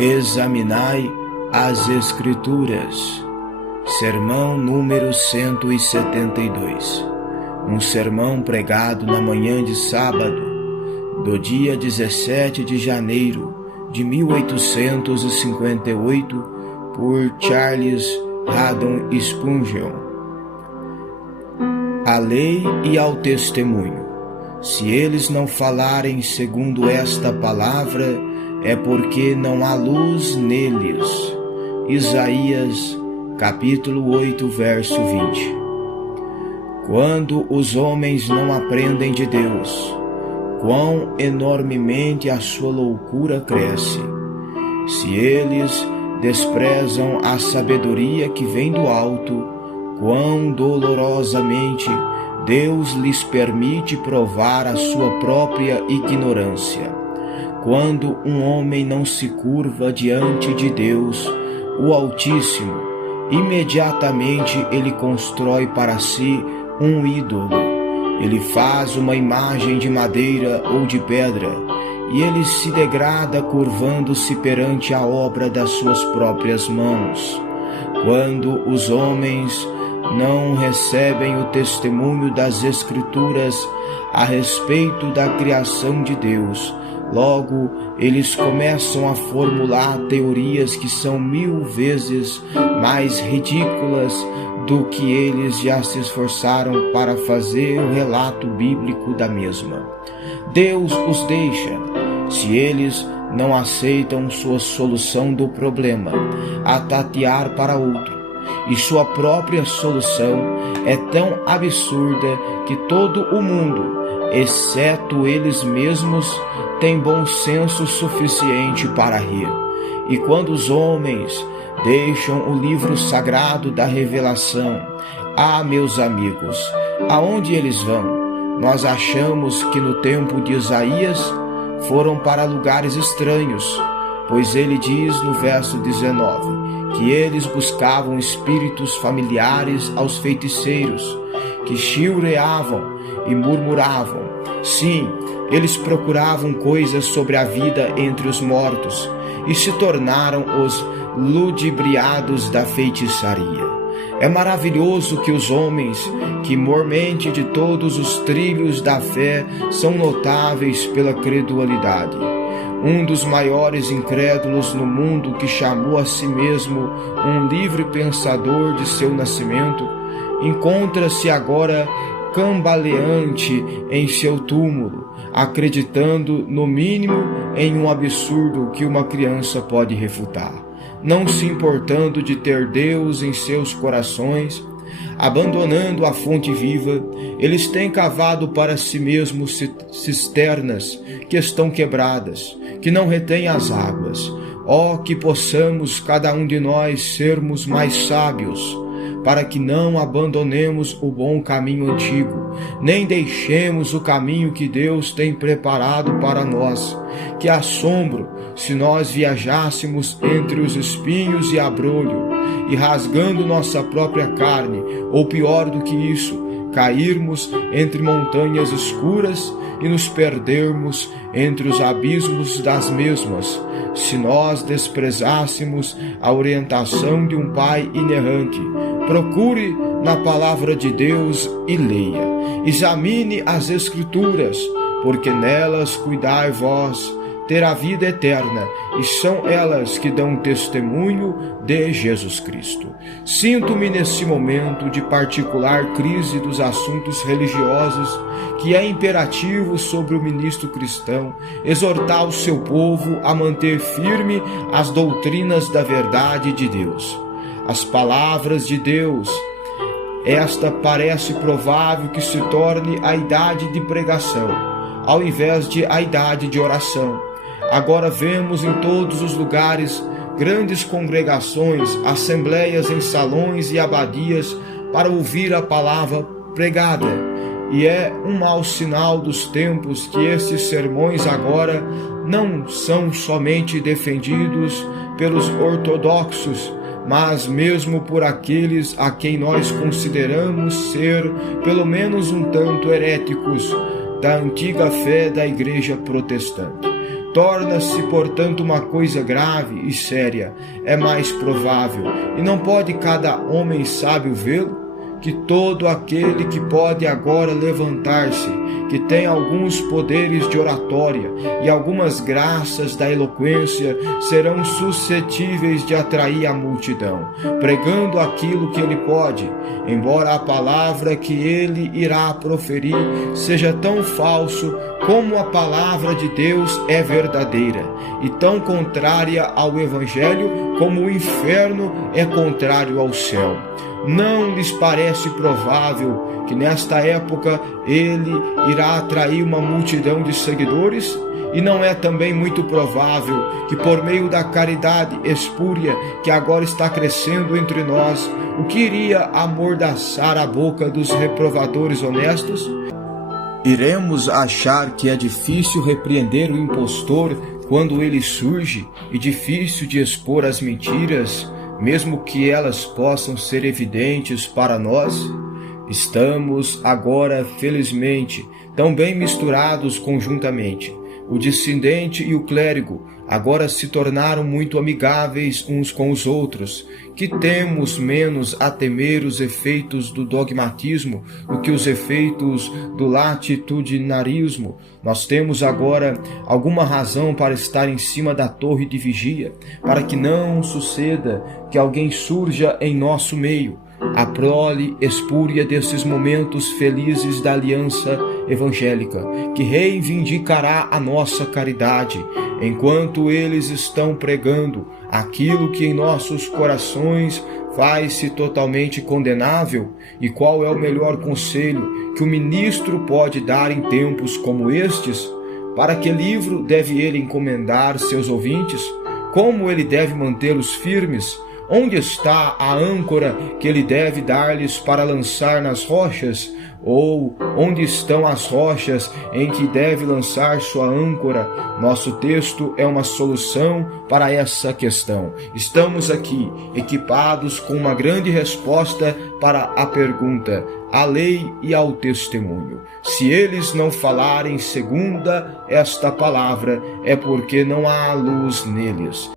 Examinai as Escrituras. Sermão número 172. Um sermão pregado na manhã de sábado, do dia 17 de janeiro de 1858, por Charles Haddon Spurgeon. À lei e ao testemunho. Se eles não falarem segundo esta palavra, é porque não há luz neles. Isaías, capítulo 8, verso 20. Quando os homens não aprendem de Deus, quão enormemente a sua loucura cresce. Se eles desprezam a sabedoria que vem do alto, quão dolorosamente Deus lhes permite provar a sua própria ignorância. Quando um homem não se curva diante de Deus, o Altíssimo, imediatamente ele constrói para si um ídolo. Ele faz uma imagem de madeira ou de pedra, e ele se degrada curvando-se perante a obra das suas próprias mãos. Quando os homens não recebem o testemunho das Escrituras a respeito da criação de Deus, logo eles começam a formular teorias que são 1000 vezes mais ridículas do que eles já se esforçaram para fazer o relato bíblico da mesma. Deus os deixa, se eles não aceitam sua solução do problema, a tatear para outro. E sua própria solução é tão absurda que todo o mundo, exceto eles mesmos, tem bom senso suficiente para rir. E quando os homens deixam o livro sagrado da revelação, meus amigos, aonde eles vão? Nós achamos que no tempo de Isaías foram para lugares estranhos, pois ele diz no verso 19 que eles buscavam espíritos familiares aos feiticeiros, que chilreavam e murmuravam. Sim, eles procuravam coisas sobre a vida entre os mortos e se tornaram os ludibriados da feitiçaria. É maravilhoso que os homens, que mormente de todos os trilhos da fé, são notáveis pela credulidade. Um dos maiores incrédulos no mundo, que chamou a si mesmo um livre pensador de seu nascimento, encontra-se agora cambaleante em seu túmulo, acreditando no mínimo em um absurdo que uma criança pode refutar. Não se importando de ter Deus em seus corações, abandonando a fonte viva, eles têm cavado para si mesmos cisternas que estão quebradas, que não retêm as águas. Que possamos cada um de nós sermos mais sábios, para que não abandonemos o bom caminho antigo, nem deixemos o caminho que Deus tem preparado para nós. Que assombro se nós viajássemos entre os espinhos e abrolho, e rasgando nossa própria carne, ou pior do que isso, cairmos entre montanhas escuras e nos perdermos entre os abismos das mesmas, se nós desprezássemos a orientação de um Pai inerrante. Procure na palavra de Deus e leia. Examine as Escrituras, porque nelas cuidai vós ter a vida eterna, e são elas que dão testemunho de Jesus Cristo. Sinto-me nesse momento de particular crise dos assuntos religiosos, que é imperativo sobre o ministro cristão exortar o seu povo a manter firme as doutrinas da verdade de Deus. As palavras de Deus, esta parece provável que se torne a idade de pregação, ao invés de a idade de oração. Agora vemos em todos os lugares grandes congregações, assembleias em salões e abadias para ouvir a palavra pregada. E é um mau sinal dos tempos que esses sermões agora não são somente defendidos pelos ortodoxos, mas mesmo por aqueles a quem nós consideramos ser pelo menos um tanto heréticos da antiga fé da Igreja Protestante. torna-se, portanto, uma coisa grave e séria. É mais provável, e não pode cada homem sábio vê-lo, que todo aquele que pode agora levantar-se, que tem alguns poderes de oratória e algumas graças da eloquência, serão suscetíveis de atrair a multidão, pregando aquilo que ele pode, embora a palavra que ele irá proferir seja tão falso como a palavra de Deus é verdadeira, e tão contrária ao Evangelho como o inferno é contrário ao céu. Não lhes parece provável que nesta época ele irá atrair uma multidão de seguidores? E não é também muito provável que por meio da caridade espúria que agora está crescendo entre nós, o que iria amordaçar a boca dos reprovadores honestos? Iremos achar que é difícil repreender o impostor quando ele surge e difícil de expor as mentiras, mesmo que elas possam ser evidentes para nós? Estamos agora, felizmente, tão bem misturados conjuntamente. O dissidente e o clérigo agora se tornaram muito amigáveis uns com os outros, que temos menos a temer os efeitos do dogmatismo do que os efeitos do latitudinarismo. Nós temos agora alguma razão para estar em cima da torre de vigia, para que não suceda que alguém surja em nosso meio, a prole espúria desses momentos felizes da aliança evangélica, que reivindicará a nossa caridade, enquanto eles estão pregando aquilo que em nossos corações faz-se totalmente condenável. E qual é o melhor conselho que o ministro pode dar em tempos como estes? Para que livro deve ele encomendar seus ouvintes? Como ele deve mantê-los firmes? Onde está a âncora que ele deve dar-lhes para lançar nas rochas? Ou onde estão as rochas em que deve lançar sua âncora? Nosso texto é uma solução para essa questão. Estamos aqui equipados com uma grande resposta para a pergunta: à lei e ao testemunho. Se eles não falarem segunda esta palavra, é porque não há luz neles.